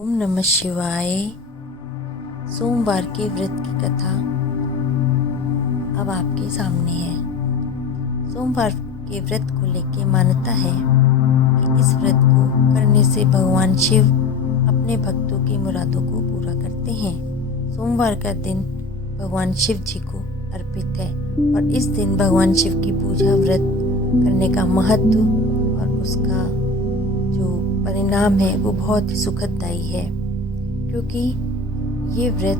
ओम नमः शिवाय। सोमवार के व्रत की कथा अब आपके सामने है। सोमवार के व्रत को लेकर मान्यता है कि इस व्रत को करने से भगवान शिव अपने भक्तों की मुरादों को पूरा करते हैं। सोमवार का दिन भगवान शिव जी को अर्पित है और इस दिन भगवान शिव की पूजा व्रत करने का महत्व और उसका जो परिणाम है वो बहुत ही सुखददायी है, क्योंकि ये व्रत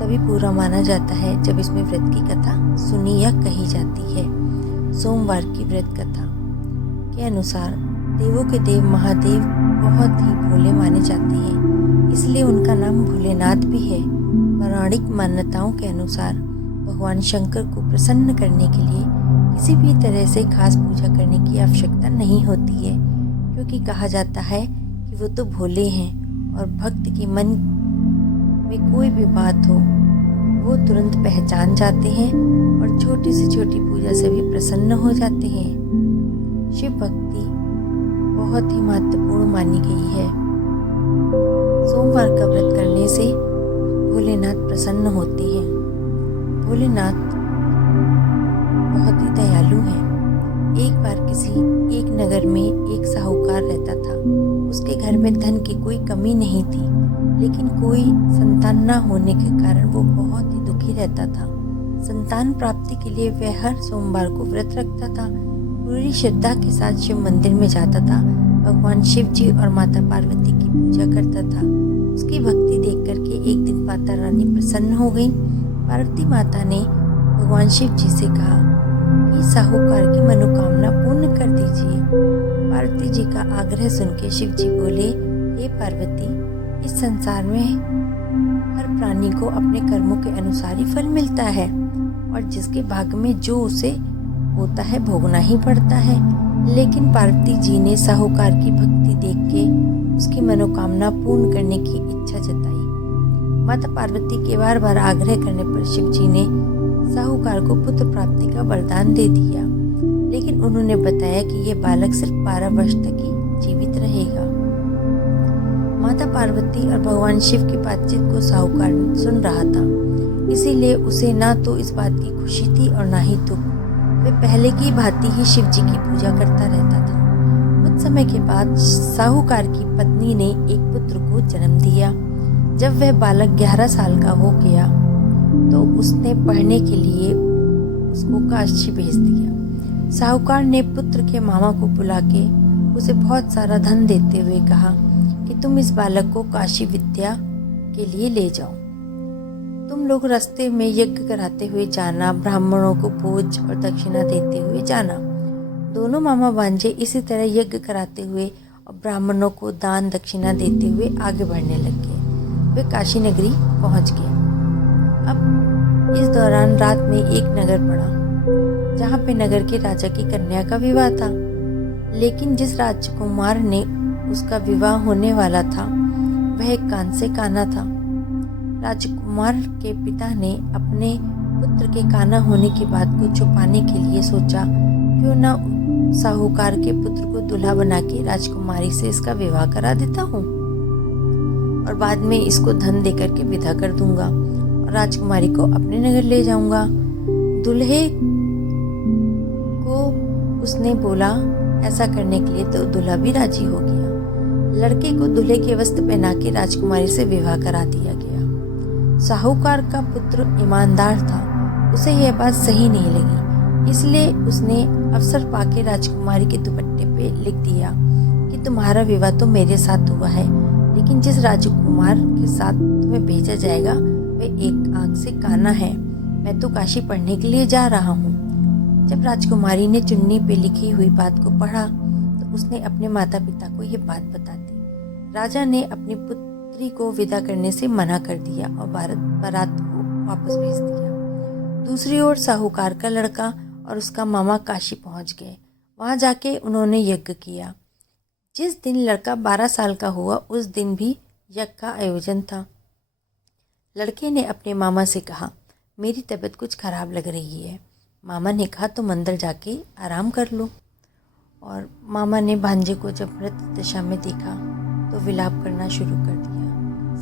तभी पूरा माना जाता है जब इसमें व्रत की कथा सुनी या कही जाती है। सोमवार की व्रत कथा के अनुसार देवों के देव महादेव बहुत ही भोले माने जाते हैं, इसलिए उनका नाम भोलेनाथ भी है। पौराणिक मान्यताओं के अनुसार भगवान शंकर को प्रसन्न करने के लिए किसी भी तरह से खास पूजा करने की आवश्यकता नहीं होती है, क्योंकि कहा जाता है कि वो तो भोले हैं और भक्त के मन में कोई भी बात हो वो तुरंत पहचान जाते हैं और छोटी से छोटी पूजा से भी प्रसन्न हो जाते हैं। शिव भक्ति बहुत ही महत्वपूर्ण मानी गई है। सोमवार का व्रत करने से भोलेनाथ प्रसन्न होते हैं। भोलेनाथ बहुत ही दयालु हैं। एक बार किसी एक नगर में एक साहूकार रहता था। उसके घर में धन की कोई कमी नहीं थी, लेकिन कोई संतान न होने के कारण वो बहुत ही दुखी रहता था। संतान प्राप्ति के लिए वह हर सोमवार को व्रत रखता था। पूरी श्रद्धा के साथ शिव मंदिर में जाता था। भगवान शिव जी और माता पार्वती की पूजा करता था। उसकी भक्ति देख करके एक दिन माता रानी प्रसन्न हो गई। पार्वती माता ने भगवान शिव जी से कहा कि साहूकार की मनोकामना पूर्ण कर दीजिए। पार्वती जी का आग्रह सुन के शिव जी बोले, हे पार्वती, इस संसार में हर प्राणी को अपने कर्मों के अनुसार ही फल मिलता है और जिसके भाग्य में जो उसे होता है भोगना ही पड़ता है। लेकिन पार्वती जी ने साहूकार की भक्ति देख के उसकी मनोकामना पूर्ण करने की इच्छा जताई। माता पार्वती के बार बार आग्रह करने पर शिव जी ने साहूकार को पुत्र प्राप्ति का वरदान दे दिया, लेकिन उन्होंने बताया कि यह बालक सिर्फ 12 वर्ष तक ही जीवित रहेगा। माता पार्वती और भगवान शिव की बातचीत को साहूकार सुन रहा था, इसीलिए उसे ना तो इस बात की खुशी थी और ना ही दुख। वह पहले की भांति ही शिव जी की पूजा करता रहता था। कुछ समय के बाद साहूकार की पत्नी ने एक पुत्र को जन्म दिया। जब वह बालक 11 साल का हो गया तो उसने पढ़ने के लिए उसको काशी भेज दिया। साहूकार ने पुत्र के मामा को बुला के उसे बहुत सारा धन देते हुए कहा कि तुम इस बालक को काशी विद्या के लिए ले जाओ। तुम लोग रास्ते में यज्ञ कराते हुए जाना, ब्राह्मणों को भोज और दक्षिणा देते हुए जाना। दोनों मामा भांजे इसी तरह यज्ञ कराते हुए और ब्राह्मणों को दान दक्षिणा देते हुए आगे बढ़ने लग गए। वे काशी नगरी पहुंच गए। अब इस दौरान रात में एक नगर पड़ा, जहाँ पे नगर के राजा की कन्या का विवाह था। लेकिन जिस राजकुमार ने उसका विवाह होने वाला था वह एक कान से काना था। राजकुमार के पिता ने अपने पुत्र के काना होने की बात को छुपाने के लिए सोचा, क्यों ना साहूकार के पुत्र को दूल्हा बना के राजकुमारी से इसका विवाह करा देता हूँ और बाद में इसको धन देकर के विदा कर दूंगा और राजकुमारी को अपने नगर ले जाऊंगा। दूल्हे को उसने बोला ऐसा करने के लिए, तो दूल्हा भी राजी हो गया। लड़के को दूल्हे के वस्त्र पहना के राजकुमारी से विवाह करा दिया गया। साहूकार का पुत्र ईमानदार था, उसे यह बात सही नहीं लगी, इसलिए उसने अवसर पाके राजकुमारी के दुपट्टे पे लिख दिया कि तुम्हारा विवाह तो मेरे साथ हुआ है, लेकिन जिस राजकुमार के साथ तुम्हें भेजा जाएगा वह एक आंख से काना है। मैं तो काशी पढ़ने के लिए जा रहा हूँ। जब राजकुमारी ने चुन्नी पे लिखी हुई बात को पढ़ा तो उसने अपने माता पिता को ये बात बता दी। राजा ने अपनी पुत्री को विदा करने से मना कर दिया और बारात को वापस भेज दिया। दूसरी ओर साहूकार का लड़का और उसका मामा काशी पहुंच गए। वहां जाके उन्होंने यज्ञ किया। जिस दिन लड़का 12 साल का हुआ उस दिन भी यज्ञ का आयोजन था। लड़के ने अपने मामा से कहा, मेरी तबीयत कुछ खराब लग रही है। मामा ने कहा, तुम अंदर जाके आराम कर लो। और मामा ने भांजे को जब मृत दशा में देखा तो विलाप करना शुरू कर दिया।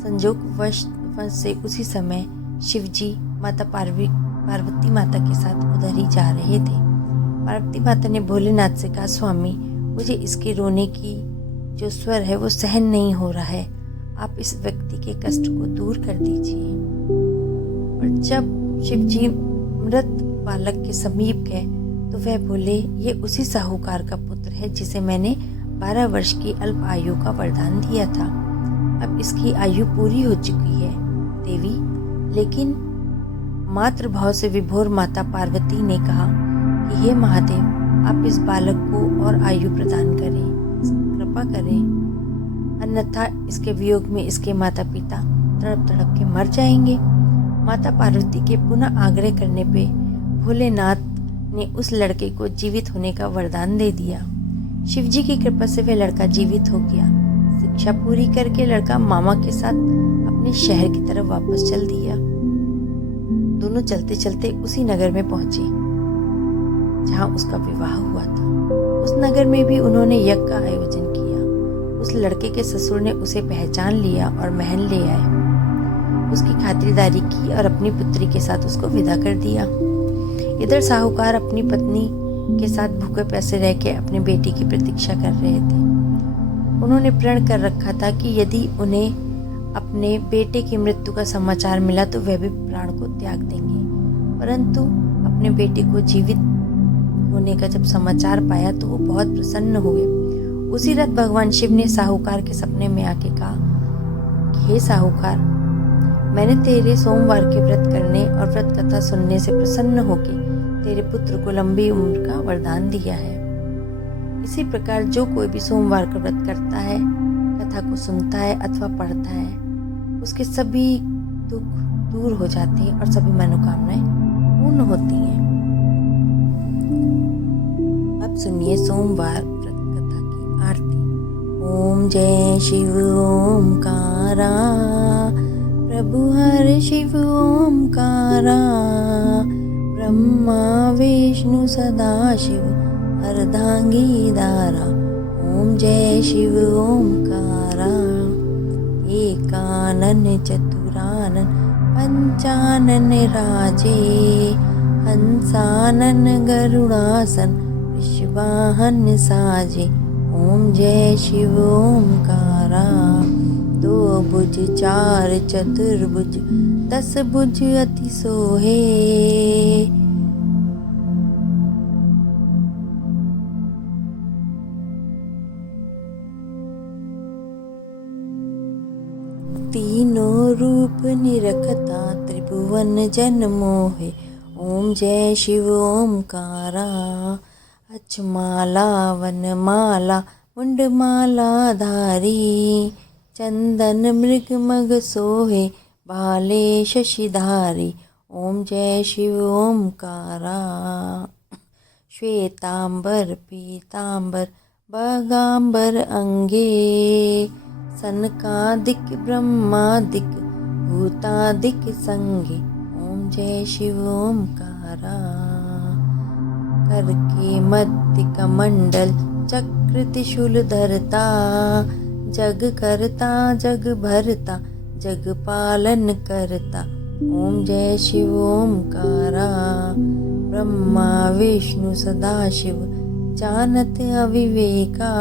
संयोगवश से उसी समय शिवजी माता पार्वती माता के साथ उधर ही जा रहे थे। पार्वती माता ने भोलेनाथ से कहा, स्वामी मुझे इसके रोने की जो स्वर है वो सहन नहीं हो रहा है, आप इस व्यक्ति के कष्ट को दूर कर दीजिए। और जब शिवजी मृत बालक के समीप गए तो वह बोले, ये उसी साहूकार का पुत्र है जिसे मैंने 12 वर्ष की अल्प आयु का वरदान दिया था। अब इसकी आयु पूरी हो चुकी है देवी। लेकिन मातृभाव से विभोर माता पार्वती ने कहा कि हे महादेव, आप इस बालक को और आयु प्रदान करें, कृपा करें, अन्यथा इसके वियोग में इसके माता पिता तड़प तड़प के मर जाएंगे। माता पार्वती के पुनः आग्रह करने पे भोलेनाथ ने उस लड़के को जीवित होने का वरदान दे दिया। शिवजी की कृपा से वह लड़का जीवित हो गया। शिक्षा पूरी करके लड़का मामा के साथ अपने शहर की तरफ वापस चल दिया। दोनों चलते चलते उसी नगर में पहुंचे जहां उसका विवाह हुआ था। उस नगर में भी उन्होंने यज्ञ का आयोजन किया। उस लड़के के ससुर ने उसे पहचान लिया और महल ले आए, उसकी खातिरदारी की और अपनी पुत्री के साथ उसको विदा कर दिया। इधर साहूकार अपनी पत्नी के साथ भूखे प्यासे रह के अपने बेटी की प्रतीक्षा कर रहे थे। उन्होंने प्रण कर रखा था कि यदि उन्हें अपने बेटे की मृत्यु का समाचार मिला तो वह भी प्राण को त्याग देंगे। परंतु अपने बेटे को जीवित होने का जब समाचार पाया तो वो बहुत प्रसन्न हुए। उसी रात भगवान शिव ने साहूकार के सपने में आके कहा कि हे साहूकार, मैंने तेरे सोमवार के व्रत करने और व्रत कथा सुनने से प्रसन्न होकर तेरे पुत्र को लंबी उम्र का वरदान दिया है। इसी प्रकार जो कोई भी सोमवार का व्रत करता है, कथा को सुनता है अथवा पढ़ता है, उसके सभी दुख दूर हो जाते हैं और सभी मनोकामनाएं पूर्ण होती हैं। अब सुनिए सोमवार व्रत कथा की आरती। ओम जय शिव ओमकारा, प्रभु हर शिव ओमकारा, ब्रह्मा विष्णु सदा शिव अर्धांगी दारा। ओम जय शिव ओमकारा, एकानन चतुरानन पंचानन राजे, हंसानन गरुड़ासन ऋषवाहन साजे। ओम जय शिव ओमकारा, दो भुज चार चतुर्भुज 10 भुज अति सोहे। तीनों रूप निरखता त्रिभुवन जन मोहे। ओम जय शिव ओमकारा, अचमाला वनमाला मुंडमाला धारी, चंदन मृग मग सोहे भाले शशिधारी। ओम जय शिव ओमकारा, श्वेतांबर पीतांबर बगांबर अंगे, सनकादिक ब्रह्मादिक भूतादिक संगे। ओम जय शिव ओमकारा, कर के मध्य कमंडल चक्र त्रिशूल धरता, जग करता जग भरता जग पालन करता। ओम जय शिव ओमकारा, ब्रह्मा विष्णु सदाशिव जानत अविवेका,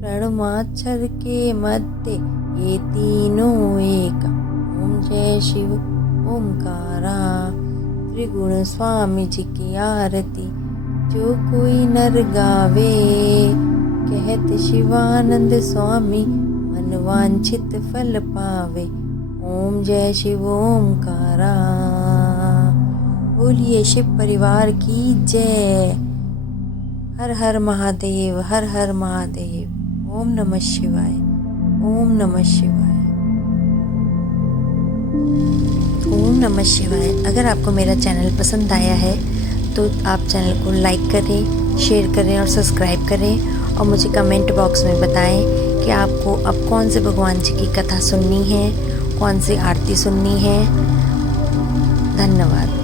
प्रणमाक्षर के मध्य ये तीनों एका। ओम जय शिव ओमकारा, त्रिगुण स्वामी जी की आरती जो कोई नर गावे, कहत शिवानंद स्वामी मन वांछित फल पावे। ओम जय शिव ओमकारा, बोलिए शिव परिवार की जय। हर हर महादेव, हर हर महादेव। ओम नमः शिवाय, ओम नमः शिवाय, ओम नमः शिवाय। अगर आपको मेरा चैनल पसंद आया है तो आप चैनल को लाइक करें, शेयर करें और सब्सक्राइब करें और मुझे कमेंट बॉक्स में बताएं कि आपको अब कौन से भगवान जी की कथा सुननी है, कौन सी आरती सुननी है। धन्यवाद।